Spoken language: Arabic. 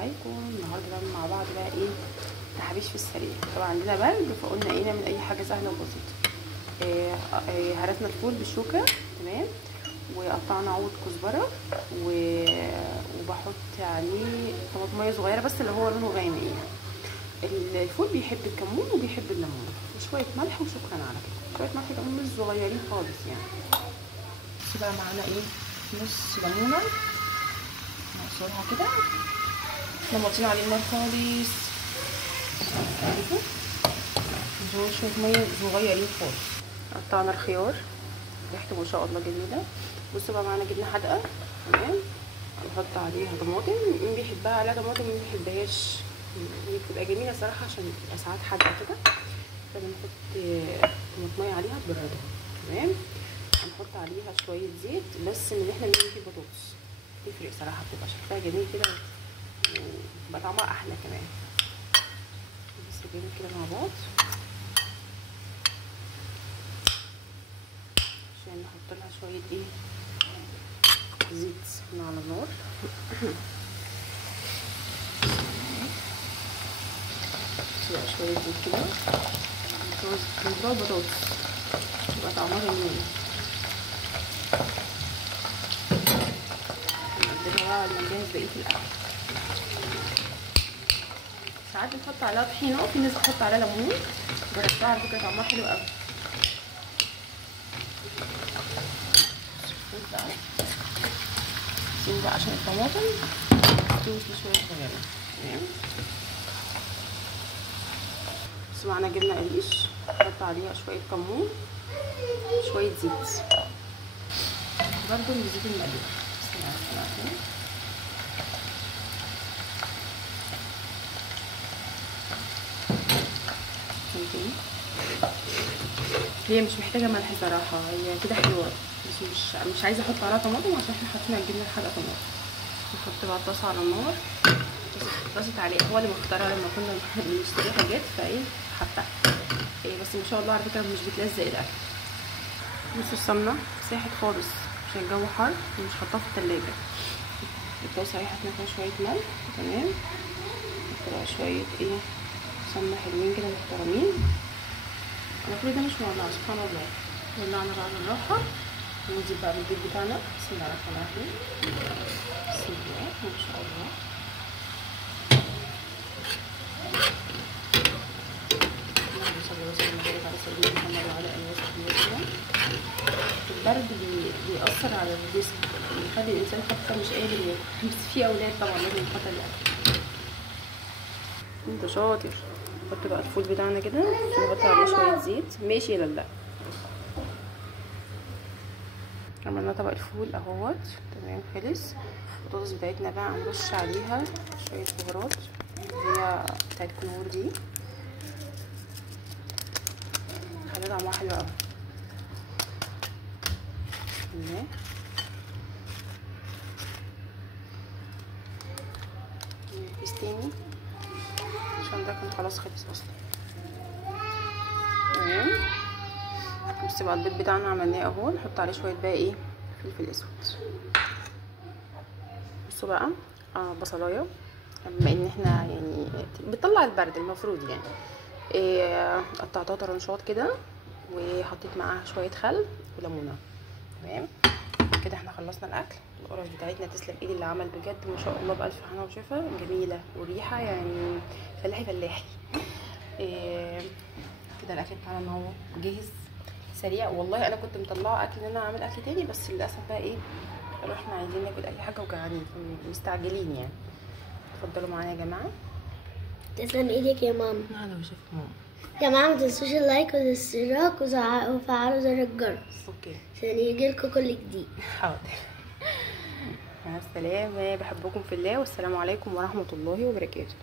عليكم. النهارده بقى مع بعض بقى ايه تحابيش في السريع. طبعا عندنا برد فقلنا ايه نعمل اي حاجه سهله وبسيطه. هرسنا الفول بالشوكه تمام، وقطعنا عود كزبره وبحط عليه طماطميه صغيره بس اللي هو لونه غامق يعني. الفول بيحب الكمون وبيحب الليمون وشويه ملح وشكرا على كده. شويه ملح كمان مش صغيرين خالص يعني. بس بقى معانا ايه نص ليمونه نعصرها كده، احنا موطين عليه النار خالص، نزود شويه ميه صغيرين خالص. قطعنا الخيار ريحته ما شاء الله جميله. بصوا بقى معانا جبنه حادقه تمام، هنحط عليها طماطم، مين بيحبها عليها طماطم مين بيحبهاش، هي بتبقى جميله صراحه عشان بتبقى ساعات حادقه كده، فبنحط طماطميه عليها بردها تمام. هنحط عليها شويه زيت بس من اللي احنا بنعمل فيه البطاطس، تفرق صراحه بتبقى شكلها جميل كده وبقى طعمها احلى كمان. بس جميل كده مع بعض عشان نحط لها شويه ايه زيت من على النار. شويه زيت كده نضرب البطاطس يبقى طعمها جميل. نقدرها بقى لما نجهز بقيه الاكل. ساعات بنحط عليها طحينه وفي ناس بتحط عليها ليمون، جربتها على فكره طعمها حلو قوي. نسيب بقى عشان الطماطم تستوي شويه صغيره تمام. بس معانا جبنه قريش نحط عليها شويه كمون شويه زيت برضو من الزيت المقلي. هي مش محتاجه ملح صراحه، هي كده حلوه بس مش عايزه احط عليها طماطم عشان احنا حاطين الجبنه الحادقه طماطم. نحط بقى الطاسه على النار، طاسه عليه هو اللي مختارها لما كنا بنشتري حاجات فايه حطها بس ما شاء الله على فكره مش بتلزق الاكل. بصوا السمنه ساحت خالص عشان الجو حر ومش حطاها في التلاجة. الطاسه اهي حطينا فيها شويه ملح تمام، نحط بقى شويه سمنه حلوين كده محترمين. انا كل ده مش مولعه سبحان الله، ولعنا بقى بالراحه وننزل بقى بالبيض بتاعنا. بسم الله الرحمن الرحيم، بسم الله ما شاء الله. اللهم صل وسلم وبارك على سيدنا محمد وعلى اله وصحبه وسلم. البرد بيأثر على الجسم، بيخلي الانسان حتى مش قادر ياكل، بس في اولاد طبعا لازم يتحط الاكل. انت شاطر. نحط بقى الفول بتاعنا كده نحط عليه شويه زيت ماشي ولا لا. عملنا طبق الفول اهوت تمام خلص. البطاطس بتاعتنا بقى هنرش عليها شويه بهارات اللي هي بتاعت كنور دي، خلي طعمها حلو قوي. نقفز تاني عشان ده كان خلاص خلص اصلا تمام. بص بقى البيض بتاعنا عملناه اهو، نحط عليه شويه بقى فلفل اسود. بصوا بقى بصلايه بما ان احنا يعني بتطلع البرد المفروض يعني قطعتها طرنشات كده وحطيت معاها شويه خل وليمونه تمام كده. احنا خلصنا الاكل. القرص بتاعتنا تسلم ايدي اللي عمل بجد ما شاء الله بالف هنا وشفا، جميله وريحه يعني فلاحي فلاحي. كده الاكل بتاعنا اهو جاهز سريع. والله انا كنت مطلعه اكل ان انا اعمل اكل تاني بس للاسف بقى احنا عايزين ناكل اي حاجه وجعانين مستعجلين يعني. اتفضلوا معانا يا جماعه. تسلم ايدك يا ماما. اهلا وسهلا ماما. يا جماعه ما تنسوش اللايك والاشتراك وفعلوا زر الجرس اوكي عشان يجيلكوا كل جديد. حاضر. مع السلامه، بحبكم في الله والسلام عليكم ورحمه الله وبركاته.